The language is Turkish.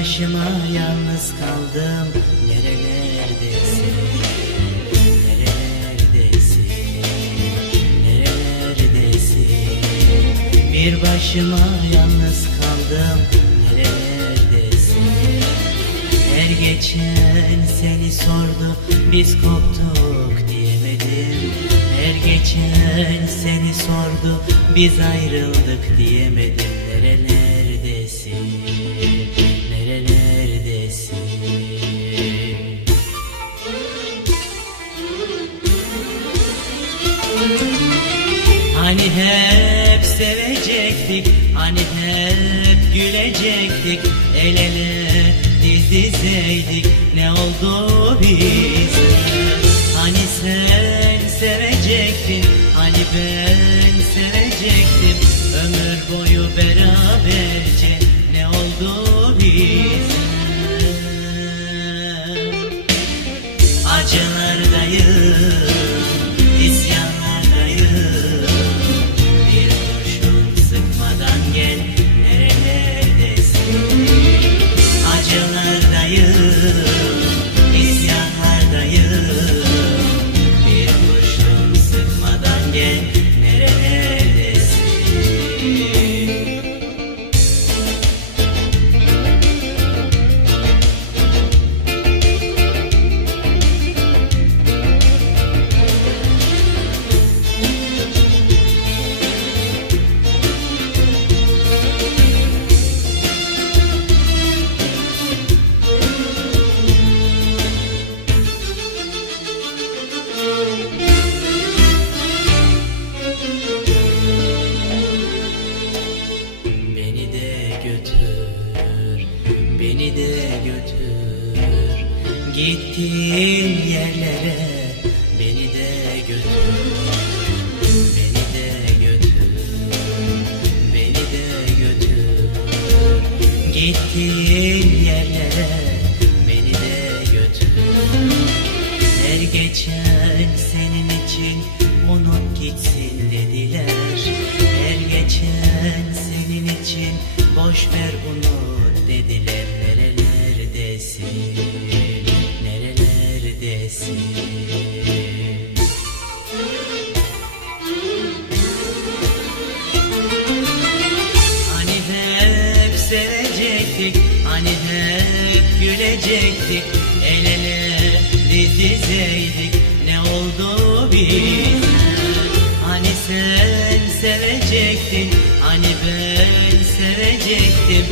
başıma yalnız kaldım. Nerelerdesin? Nerelerdesin? Nerelerdesin? Bir başıma yalnız kaldım. Nerelerdesin? Her geçen seni sordu, biz koptuk diyemedim. Her geçen seni sordu, biz ayrıldık diyemedim. Nerelerdesin? Nerelerdesin? Hani hep sevecektik, hani hep gülecektik, el ele diz dizeydik, ne oldu bize? Hani sen sevecektin, hani ben sevecektim, ömür boyu beraberce, ne oldu bize? Acılardayım, isyanlardayım, bir kurşun sıkmadan gel, nerelerdesin? Acılardayım, isyanlardayım, bir kurşun sıkmadan gel, nerelerdesin? Beni de götür, beni de götür, gittiğin yerlere beni de götür, beni de götür, beni de götür, gittiğin yerlere beni de götür. Her geçen senin için unut gitsin dediler. Her geçen senin için boş ver unut dediler. Nerelerdesin? Nerelerdesin? Hani hep sevecektik, hani hep gülecektik, el ele diz dizeydik, ne oldu bize? Hani sen sevecektin, hani ben sevecektim,